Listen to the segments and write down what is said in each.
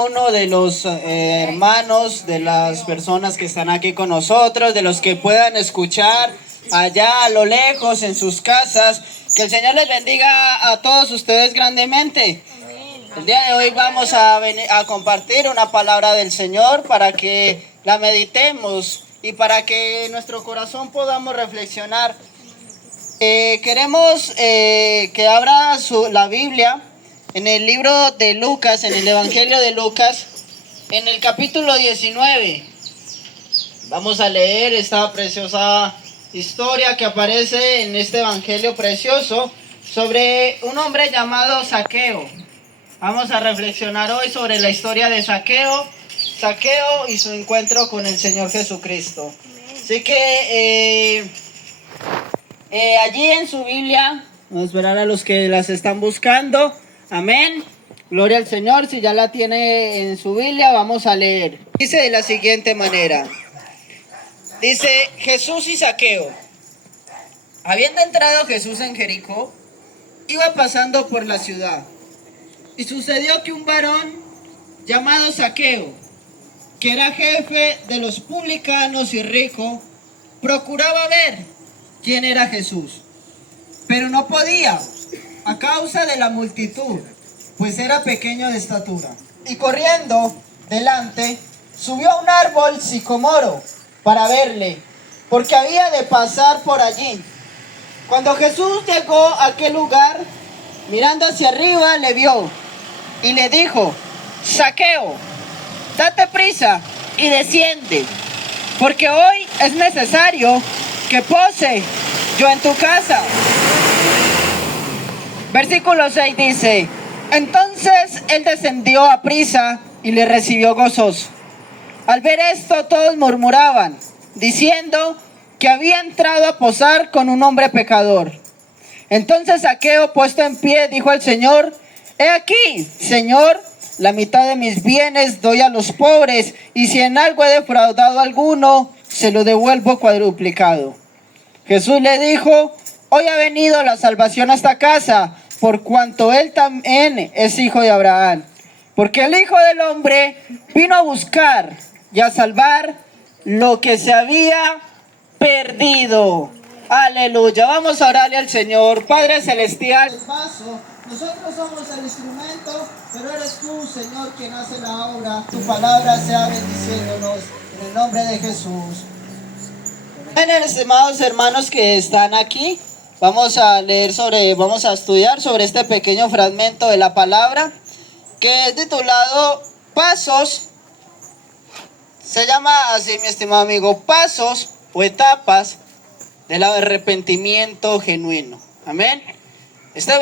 Uno de los hermanos, de las personas que están aquí con nosotros, de los que puedan escuchar allá a lo lejos en sus casas. Que el Señor les bendiga a todos ustedes grandemente. El día de hoy vamos a compartir una palabra del Señor para que la meditemos y para que en nuestro corazón podamos reflexionar. Queremos que abra la Biblia en el libro de Lucas, en el Evangelio de Lucas, en el capítulo 19. Vamos a leer esta preciosa historia que aparece en este Evangelio precioso sobre un hombre llamado Zaqueo. Vamos a reflexionar hoy sobre la historia de Zaqueo y su encuentro con el Señor Jesucristo. Así que allí en su Biblia, vamos a esperar a los que las están buscando. Amén. Gloria al Señor. Si ya la tiene en su Biblia, vamos a leer. Dice de la siguiente manera. Dice: Jesús y Zaqueo. Habiendo entrado Jesús en Jericó, iba pasando por la ciudad. Y sucedió que un varón llamado Zaqueo, que era jefe de los publicanos y rico, procuraba ver quién era Jesús, pero no podía, a causa de la multitud, pues era pequeño de estatura. Y corriendo delante, subió a un árbol sicomoro para verle, porque había de pasar por allí. Cuando Jesús llegó a aquel lugar, mirando hacia arriba, le vio y le dijo: Zaqueo, date prisa y desciende, porque hoy es necesario que pose yo en tu casa. Versículo 6 dice: Entonces él descendió a prisa y le recibió gozoso. Al ver esto, todos murmuraban, diciendo que había entrado a posar con un hombre pecador. Entonces Zaqueo, puesto en pie, dijo al Señor: He aquí, Señor, la mitad de mis bienes doy a los pobres, y si en algo he defraudado a alguno, se lo devuelvo cuadruplicado. Jesús le dijo: Hoy ha venido la salvación a esta casa, por cuanto él también es hijo de Abraham. Porque el Hijo del Hombre vino a buscar y a salvar lo que se había perdido. Aleluya. Vamos a orarle al Señor. Padre Celestial, nosotros somos el instrumento, pero eres tú, Señor, quien hace la obra. Tu palabra sea bendiciéndonos en el nombre de Jesús. Estimados hermanos que están aquí, vamos a estudiar sobre este pequeño fragmento de la palabra que es titulado Pasos. Se llama así, mi estimado amigo, Pasos o etapas del arrepentimiento genuino. Amén. Estos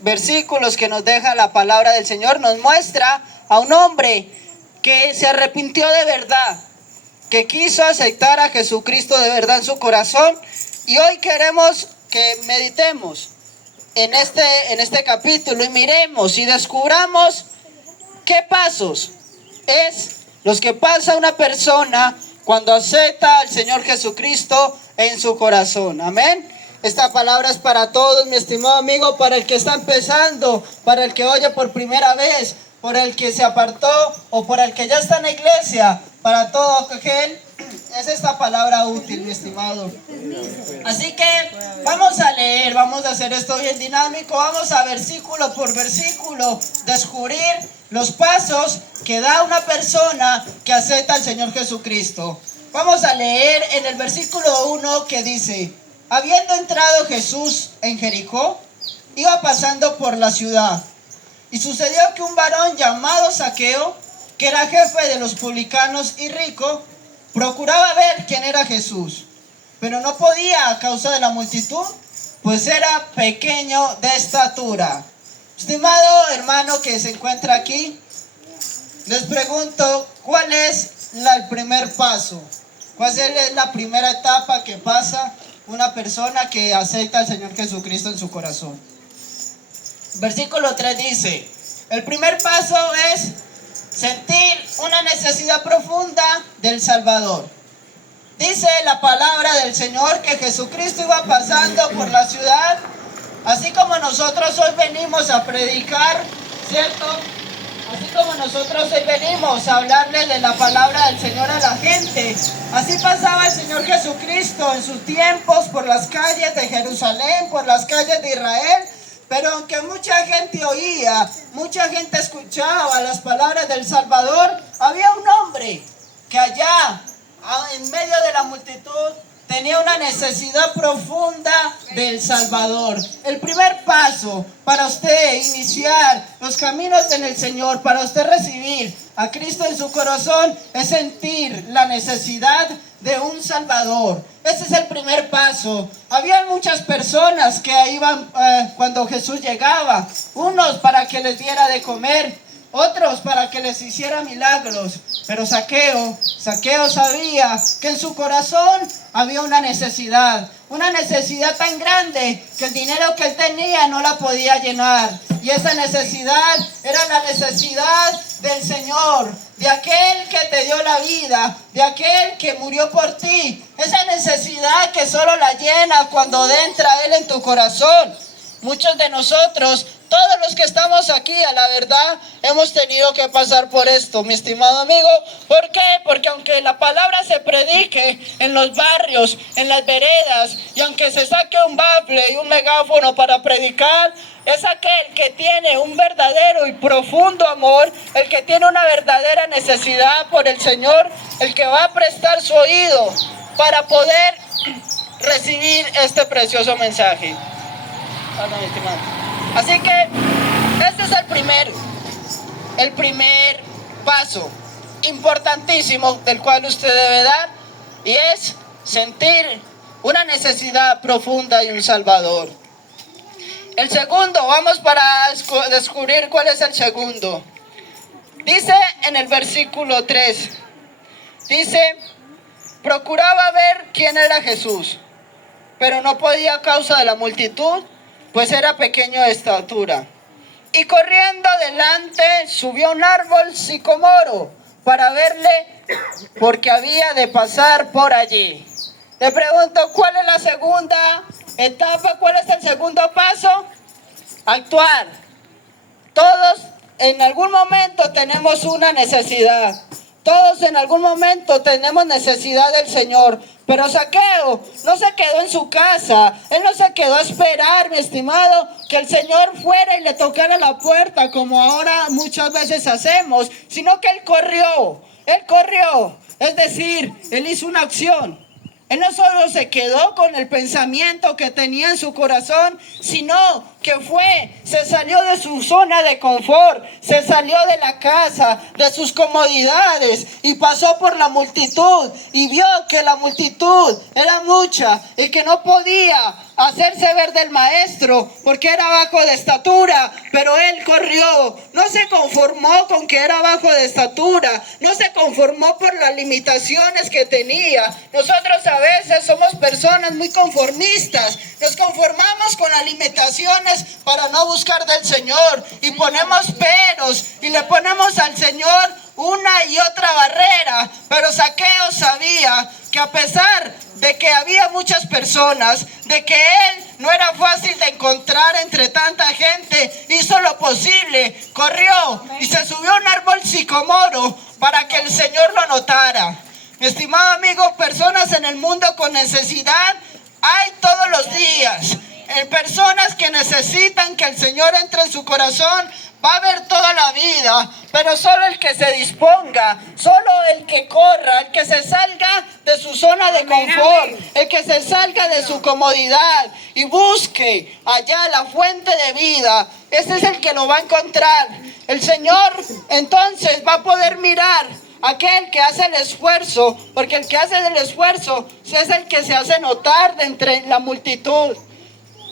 versículos que nos deja la palabra del Señor nos muestra a un hombre que se arrepintió de verdad, que quiso aceptar a Jesucristo de verdad en su corazón. Y hoy queremos que meditemos en este capítulo y miremos y descubramos qué pasos es los que pasa una persona cuando acepta al Señor Jesucristo en su corazón. Amén. Esta palabra es para todos, mi estimado amigo, para el que está empezando, para el que oye por primera vez, por el que se apartó o por el que ya está en la iglesia. Para todo aquel es esta palabra útil, mi estimado. Así que vamos a leer, vamos a hacer esto bien dinámico, vamos a versículo por versículo descubrir los pasos que da una persona que acepta al Señor Jesucristo. Vamos a leer en el versículo 1 que dice: Habiendo entrado Jesús en Jericó, iba pasando por la ciudad. Y sucedió que un varón llamado Zaqueo, que era jefe de los publicanos y rico, procuraba ver quién era Jesús, pero no podía a causa de la multitud, pues era pequeño de estatura. Estimado hermano que se encuentra aquí, les pregunto, ¿cuál es el primer paso? ¿Cuál es la primera etapa que pasa una persona que acepta al Señor Jesucristo en su corazón? Versículo 3 dice: el primer paso es sentir una necesidad profunda del Salvador. Dice la palabra del Señor que Jesucristo iba pasando por la ciudad, así como nosotros hoy venimos a predicar, ¿cierto? Así como nosotros hoy venimos a hablarles de la palabra del Señor a la gente, así pasaba el Señor Jesucristo en sus tiempos por las calles de Jerusalén, por las calles de Israel. Pero aunque mucha gente oía, mucha gente escuchaba las palabras del Salvador, había un hombre que allá, en medio de la multitud, tenía una necesidad profunda del Salvador. El primer paso para usted iniciar los caminos en el Señor, para usted recibir a Cristo en su corazón, es sentir la necesidad de un Salvador. Ese es el primer paso. Había muchas personas que iban cuando Jesús llegaba, unos para que les diera de comer, otros para que les hiciera milagros. Pero Zaqueo sabía que en su corazón había una necesidad tan grande que el dinero que él tenía no la podía llenar. Y esa necesidad era la necesidad del Señor, de aquel que te dio la vida, de aquel que murió por ti. Esa necesidad que solo la llena cuando entra Él en tu corazón. Muchos de nosotros, todos los que estamos aquí, a la verdad, hemos tenido que pasar por esto, mi estimado amigo. ¿Por qué? Porque aunque la palabra se predique en los barrios, en las veredas, y aunque se saque un bafle y un megáfono para predicar, es aquel que tiene un verdadero y profundo amor, el que tiene una verdadera necesidad por el Señor, el que va a prestar su oído para poder recibir este precioso mensaje. Así que este es el primer paso importantísimo del cual usted debe dar, y es sentir una necesidad profunda y un Salvador. El segundo, vamos para descubrir cuál es el segundo. Dice en el versículo 3, dice: procuraba ver quién era Jesús, pero no podía a causa de la multitud, pues era pequeño de estatura. Y corriendo adelante subió a un árbol sicomoro para verle, porque había de pasar por allí. Le pregunto, ¿cuál es la segunda etapa? ¿Cuál es el segundo paso? Actuar. Todos en algún momento tenemos una necesidad. Todos en algún momento tenemos necesidad del Señor. Pero Zaqueo no se quedó en su casa. Él no se quedó a esperar, mi estimado, que el Señor fuera y le tocara la puerta, como ahora muchas veces hacemos, sino que él corrió. Es decir, él hizo una acción. Él no solo se quedó con el pensamiento que tenía en su corazón, sino que se salió de su zona de confort, se salió de la casa, de sus comodidades, y pasó por la multitud y vio que la multitud era mucha y que no podía hacerse ver del maestro porque era bajo de estatura, pero él corrió. No se conformó con que era bajo de estatura, no se conformó por las limitaciones que tenía. Nosotros a veces somos personas muy conformistas, nos conformamos con las limitaciones para no buscar del Señor, y ponemos peros y le ponemos al Señor una y otra barrera. Pero Zaqueo sabía que a pesar de que había muchas personas, de que él no era fácil de encontrar entre tanta gente, hizo lo posible, corrió y se subió a un árbol sicomoro para que el Señor lo notara. Mi estimado amigo, personas en el mundo con necesidad hay todos los días. Personas que necesitan que el Señor entre en su corazón. Va a haber toda la vida, pero solo el que se disponga, solo el que corra, el que se salga de su zona de confort, el que se salga de su comodidad y busque allá la fuente de vida, ese es el que lo va a encontrar. El Señor entonces va a poder mirar aquel que hace el esfuerzo, porque el que hace el esfuerzo es el que se hace notar de entre la multitud.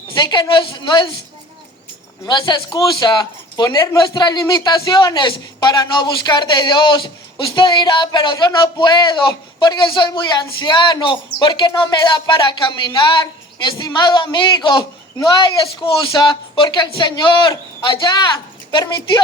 Así que no es excusa poner nuestras limitaciones para no buscar de Dios. Usted dirá, pero yo no puedo, porque soy muy anciano, porque no me da para caminar. Mi estimado amigo, no hay excusa, porque el Señor allá permitió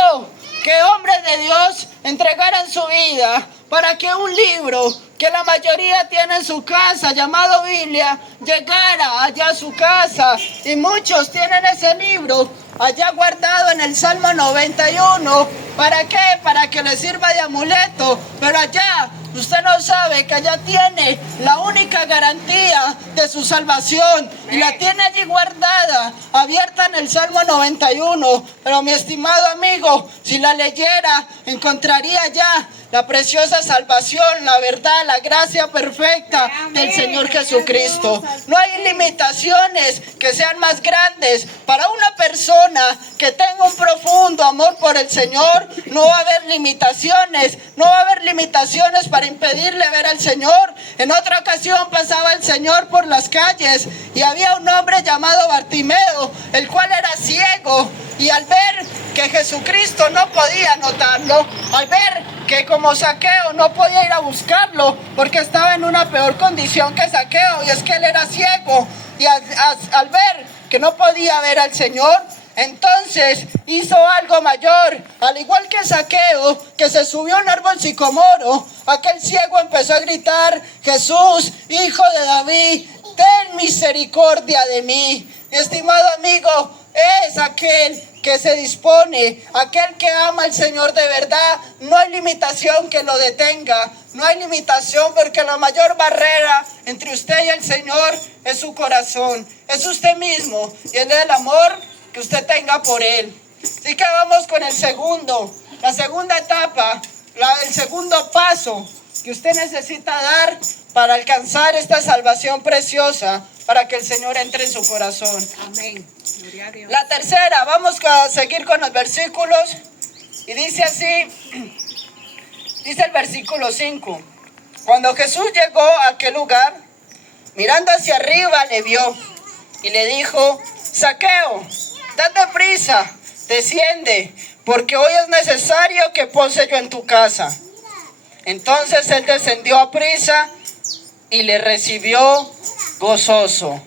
que hombres de Dios entregaran su vida para que un libro que la mayoría tiene en su casa, llamado Biblia, llegara allá a su casa. Y muchos tienen ese libro, allá guardado en el Salmo 91. ¿Para qué? Para que le sirva de amuleto. Pero allá, usted no sabe que allá tiene la única garantía de su salvación. Y la tiene allí guardada, abierta en el Salmo 91. Pero mi estimado amigo, si la leyera, encontraría ya la preciosa salvación, la verdad, la gracia perfecta del Señor Jesucristo. No hay limitaciones que sean más grandes. Para una persona que tenga un profundo amor por el Señor, no va a haber limitaciones. No va a haber limitaciones para impedirle ver al Señor. En otra ocasión pasaba el Señor por las calles y había un hombre llamado Bartimeo, el cual era ciego. Y al ver que Jesucristo no podía notarlo, al ver que como Zaqueo no podía ir a buscarlo porque estaba en una peor condición que Zaqueo, y es que él era ciego, y al ver que no podía ver al Señor, entonces hizo algo mayor. Al igual que Zaqueo, que se subió a un árbol sicomoro, aquel ciego empezó a gritar: Jesús, hijo de David, ten misericordia de mí. Mi estimado amigo, es aquel que se dispone, aquel que ama al Señor de verdad. No hay limitación que lo detenga, no hay limitación, porque la mayor barrera entre usted y el Señor es su corazón, es usted mismo, y es el amor que usted tenga por Él. Así que vamos con la segunda etapa, el segundo paso que usted necesita dar para alcanzar esta salvación preciosa, para que el Señor entre en su corazón. Amén. Gloria a Dios. La tercera, vamos a seguir con los versículos, y dice así, dice el versículo 5. Cuando Jesús llegó a aquel lugar, mirando hacia arriba le vio y le dijo: Zaqueo, date prisa, desciende, porque hoy es necesario que pose yo en tu casa. Entonces él descendió a prisa y le recibió gozoso.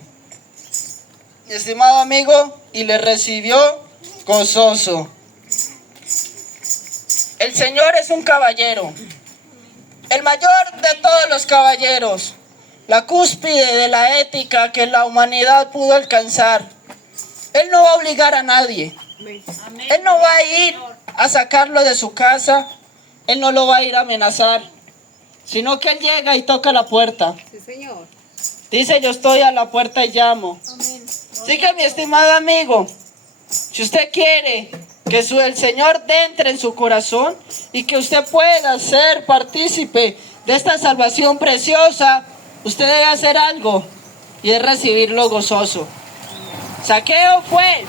Mi estimado amigo, y le recibió gozoso. El Señor es un caballero, el mayor de todos los caballeros, la cúspide de la ética que la humanidad pudo alcanzar. Él no va a obligar a nadie. Él no va a ir a sacarlo de su casa. Él no lo va a ir a amenazar, sino que Él llega y toca la puerta. Sí, Señor. Dice: yo estoy a la puerta y llamo. Amén. Así que, mi estimado amigo, si usted quiere que el Señor entre en su corazón y que usted pueda ser partícipe de esta salvación preciosa, usted debe hacer algo, y es recibirlo gozoso. Zaqueo fue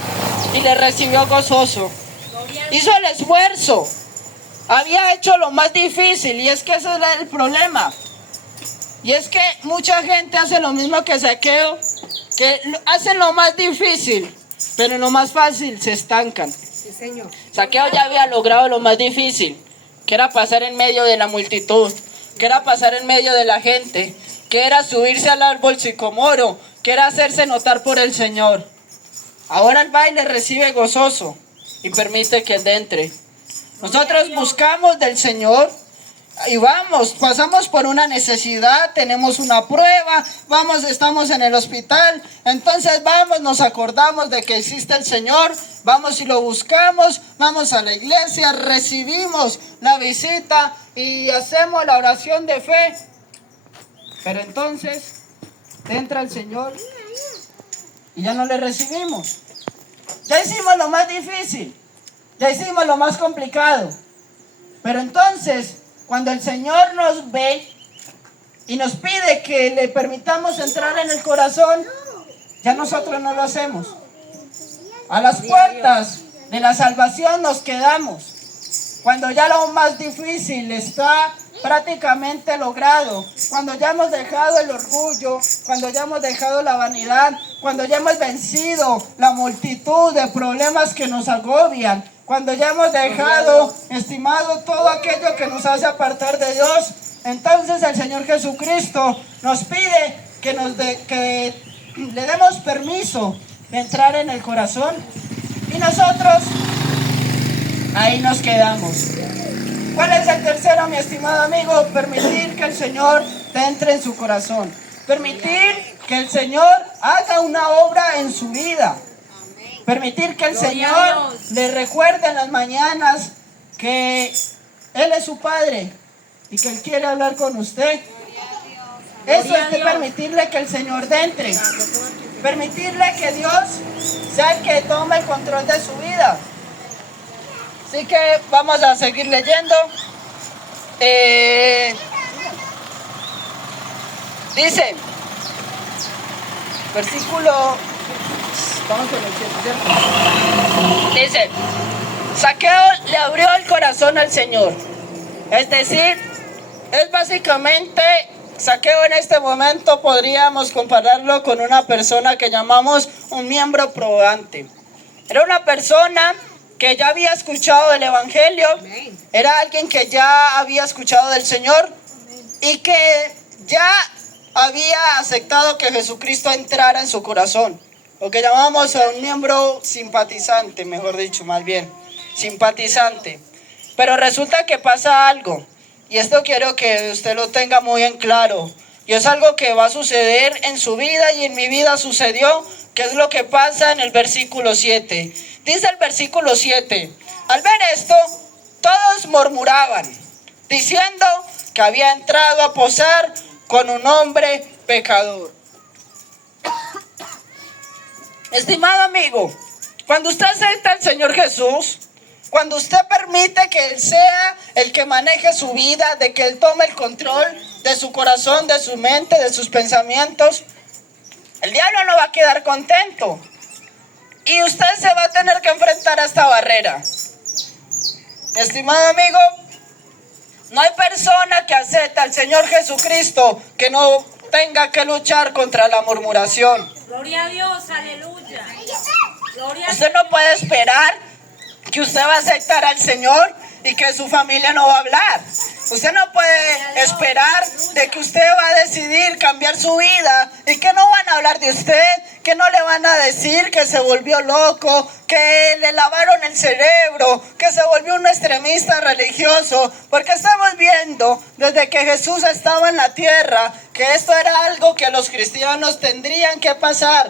y le recibió gozoso. Hizo el esfuerzo. Había hecho lo más difícil, y es que ese es el problema. Y es que mucha gente hace lo mismo que Zaqueo, que hacen lo más difícil, pero en lo más fácil se estancan. Sí, Señor. Zaqueo ya había logrado lo más difícil, que era pasar en medio de la multitud, que era pasar en medio de la gente, que era subirse al árbol sicomoro, que era hacerse notar por el Señor. Ahora el baile recibe gozoso y permite que Él entre. Nosotros buscamos del Señor y pasamos por una necesidad, tenemos una prueba, estamos en el hospital, entonces nos acordamos de que existe el Señor, vamos y lo buscamos, vamos a la iglesia, recibimos la visita y hacemos la oración de fe. Pero entonces entra el Señor y ya no le recibimos. Ya hicimos lo más difícil, ya hicimos lo más complicado, pero entonces cuando el Señor nos ve y nos pide que le permitamos entrar en el corazón, ya nosotros no lo hacemos. A las puertas de la salvación nos quedamos, cuando ya lo más difícil está prácticamente logrado, cuando ya hemos dejado el orgullo, cuando ya hemos dejado la vanidad, cuando ya hemos vencido la multitud de problemas que nos agobian, cuando ya hemos dejado, estimado, todo aquello que nos hace apartar de Dios, entonces el Señor Jesucristo nos pide que le demos permiso de entrar en el corazón, y nosotros ahí nos quedamos. ¿Cuál es el tercero, mi estimado amigo? Permitir que el Señor te entre en su corazón. Permitir que el Señor haga una obra en su vida. Permitir que el Gloria a Señor Dios. le recuerde en las mañanas que Él es su Padre y que Él quiere hablar con usted. Eso Gloria a es de Dios. permitirle que el Señor entre. Permitirle que Dios sea el que tome el control de su vida. Así que vamos a seguir leyendo. Dice, versículo, vamos con el 7, ¿cierto? Dice, Zaqueo le abrió el corazón al Señor. Es decir, es básicamente, Zaqueo en este momento podríamos compararlo con una persona que llamamos un miembro probante. Era una persona que ya había escuchado el Evangelio, Amén. era alguien que ya había escuchado del Señor y que ya había aceptado que Jesucristo entrara en su corazón. Lo que llamamos a un miembro simpatizante, mejor dicho, más bien, simpatizante. Pero resulta que pasa algo, y esto quiero que usted lo tenga muy en claro, y es algo que va a suceder en su vida y en mi vida sucedió, que es lo que pasa en el versículo 7. Dice el versículo 7, al ver esto, todos murmuraban, diciendo que había entrado a posar con un hombre pecador. Estimado amigo, cuando usted acepta al Señor Jesús, cuando usted permite que Él sea el que maneje su vida, de que Él tome el control de su corazón, de su mente, de sus pensamientos, el diablo no va a quedar contento. Y usted se va a tener que enfrentar a esta barrera. Estimado amigo, no hay persona que acepte al Señor Jesucristo que no tenga que luchar contra la murmuración. Gloria a Dios, aleluya. Gloria a Usted no puede esperar que usted va a aceptar al Señor y que su familia no va a hablar. Usted no puede esperar de que usted va a decidir cambiar su vida y que no van a hablar de usted, que no le van a decir que se volvió loco, que le lavaron el cerebro, que se volvió un extremista religioso, porque estamos viendo desde que Jesús estaba en la tierra que esto era algo que los cristianos tendrían que pasar.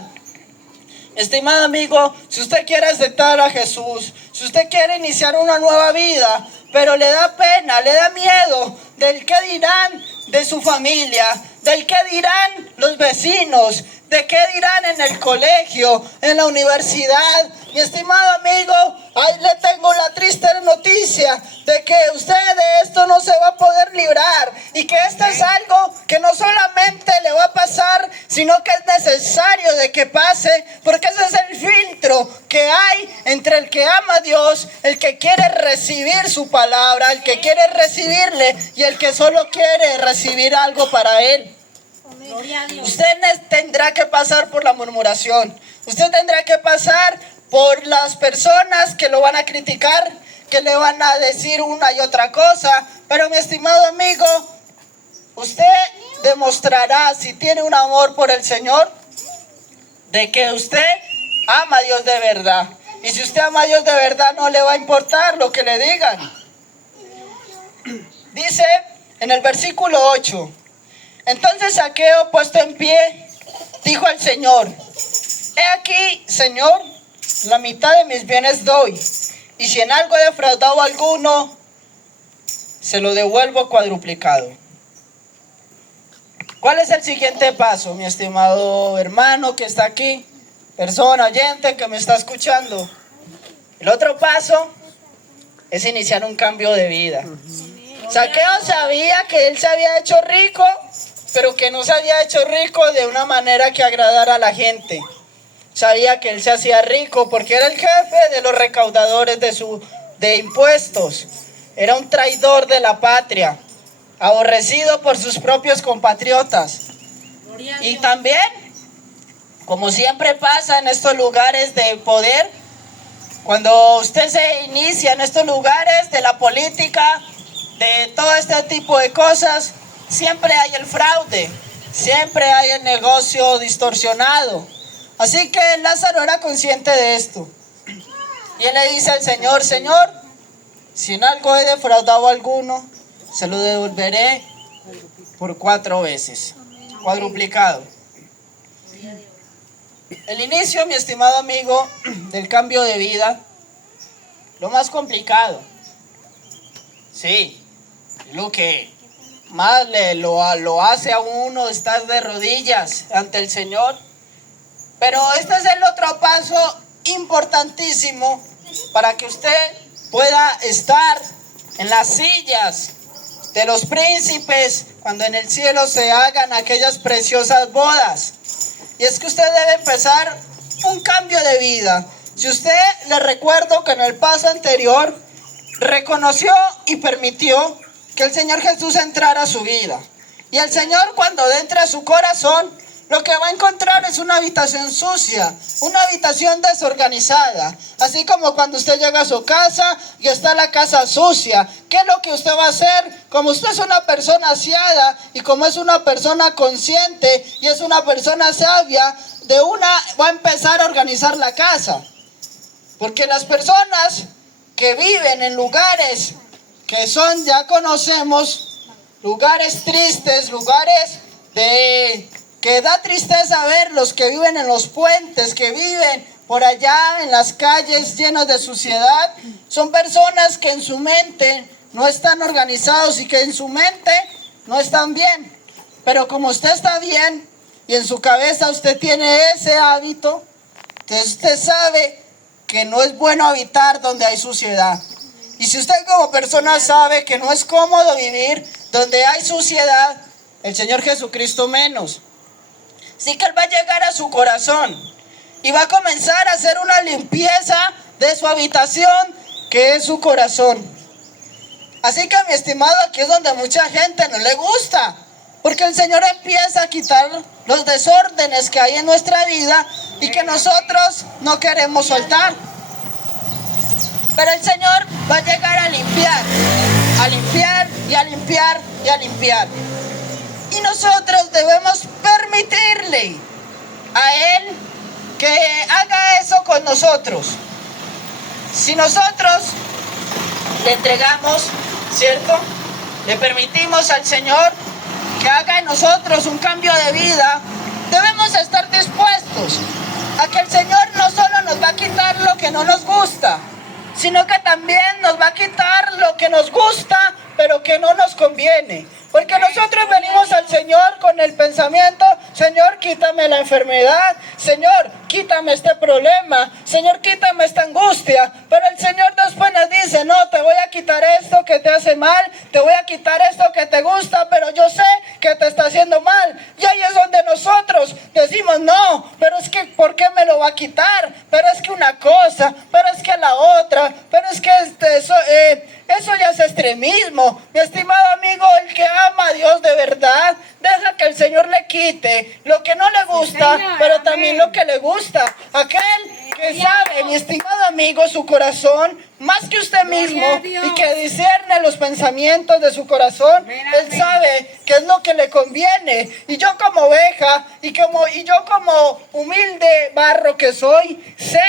Estimado amigo, si usted quiere aceptar a Jesús, si usted quiere iniciar una nueva vida, pero le da pena, le da miedo del qué dirán de su familia, del qué dirán los vecinos, de qué dirán en el colegio, en la universidad. Mi estimado amigo, ahí le tengo la triste noticia de que usted de esto no se va a poder librar y que esto es algo que no solamente le va a pasar, sino que es necesario de que pase, porque ese es el filtro que hay entre el que ama a Dios, el que quiere recibir su palabra, el que quiere recibirle y el que solo quiere recibir algo para él. Gloria a Dios. Usted tendrá que pasar por la murmuración. Usted tendrá que pasar por las personas que lo van a criticar, que le van a decir una y otra cosa. Pero mi estimado amigo, usted demostrará si tiene un amor por el Señor, de que usted ama a Dios de verdad. Y si usted ama a Dios de verdad, no le va a importar lo que le digan. Dice en el versículo 8. Entonces Zaqueo, puesto en pie, dijo al Señor: he aquí, Señor, la mitad de mis bienes doy, y si en algo he defraudado a alguno, se lo devuelvo cuadruplicado. ¿Cuál es el siguiente paso, mi estimado hermano que está aquí, persona oyente que me está escuchando? El otro paso es iniciar un cambio de vida. Zaqueo sabía que él se había hecho rico, pero que no se había hecho rico de una manera que agradara a la gente. Sabía que él se hacía rico porque era el jefe de los recaudadores de impuestos. Era un traidor de la patria, aborrecido por sus propios compatriotas. Gloria a Y Dios. también, como siempre pasa en estos lugares de poder, cuando usted se inicia en estos lugares de la política, de todo este tipo de cosas, siempre hay el fraude, siempre hay el negocio distorsionado. Así que Lázaro era consciente de esto. Y él le dice al Señor: Señor, si en algo he defraudado a alguno, se lo devolveré por 4 veces, cuadruplicado. El inicio, mi estimado amigo, del cambio de vida, lo más complicado, sí, lo que más lo hace a uno estar de rodillas ante el Señor. Pero este es el otro paso importantísimo para que usted pueda estar en las sillas de los príncipes cuando en el cielo se hagan aquellas preciosas bodas. Y es que usted debe empezar un cambio de vida. Si usted, le recuerdo que en el paso anterior reconoció y permitió que el Señor Jesús entrara a su vida. Y el Señor, cuando entra a su corazón, lo que va a encontrar es una habitación sucia, una habitación desorganizada. Así como cuando usted llega a su casa y está la casa sucia. ¿Qué es lo que usted va a hacer? Como usted es una persona aseada y como es una persona consciente y es una persona sabia, va a empezar a organizar la casa. Porque las personas que viven en lugares que son, ya conocemos, lugares tristes, lugares que da tristeza verlos, que viven en los puentes, que viven por allá en las calles llenas de suciedad, son personas que en su mente no están organizados y que en su mente no están bien. Pero como usted está bien y en su cabeza usted tiene ese hábito, entonces usted sabe que no es bueno habitar donde hay suciedad. Y si usted como persona sabe que no es cómodo vivir donde hay suciedad, el Señor Jesucristo menos. Así que Él va a llegar a su corazón y va a comenzar a hacer una limpieza de su habitación, que es su corazón. Así que, mi estimado, aquí es donde mucha gente no le gusta, porque el Señor empieza a quitar los desórdenes que hay en nuestra vida y que nosotros no queremos soltar. Pero el Señor va a llegar a limpiar y a limpiar y a limpiar. Y nosotros debemos permitirle a Él que haga eso con nosotros. Si nosotros le entregamos, ¿cierto? Le permitimos al Señor que haga en nosotros un cambio de vida, debemos estar dispuestos a que el Señor no solo nos va a quitar lo que no nos gusta, sino que también nos va a quitar lo que nos gusta, pero que no nos conviene. Porque nosotros venimos al Señor con el pensamiento: Señor, quítame la enfermedad, Señor, quítame este problema, Señor, quítame esta angustia. Pero el Señor después nos dice: no, te voy a quitar esto que te hace mal, te voy a quitar esto que te gusta, pero yo sé que te está haciendo mal. Y ahí es donde nosotros decimos: no, pero es que ¿por qué me lo va a quitar? Pero es que una cosa, pero es que la otra, pero es que eso ya es extremismo. Mi estimado amigo, el que ama a Dios de verdad, deja que el Señor le quite lo que no le gusta, pero también lo que le gusta. Aquel que sabe, mi estimado amigo, su corazón más que usted mismo y que discierne los pensamientos de su corazón, Él sabe qué es lo que le conviene. Y yo como oveja y yo como humilde barro que soy, sé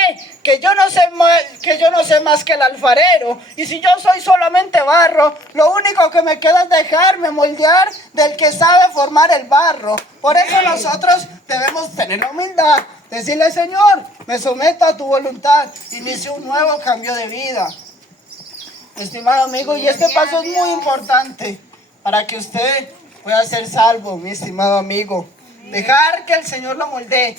que yo no sé más que el alfarero. Y si yo soy solamente barro, lo único que me queda es dejarme moldear del que sabe formar el barro. Por eso nosotros debemos tener la humildad, decirle: Señor, me someto a tu voluntad, inicio un nuevo cambio de vida. Estimado amigo, y este paso es muy importante para que usted pueda ser salvo, mi estimado amigo. Dejar que el Señor lo moldee,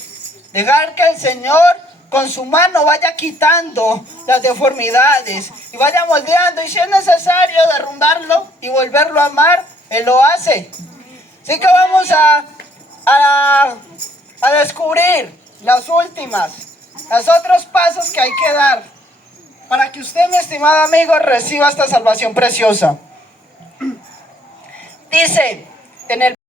dejar que el Señor con su mano vaya quitando las deformidades y vaya moldeando, y si es necesario derrumbarlo y volverlo a amar, Él lo hace. Así que vamos a descubrir los otros pasos que hay que dar para que usted, mi estimado amigo, reciba esta salvación preciosa. Dice en el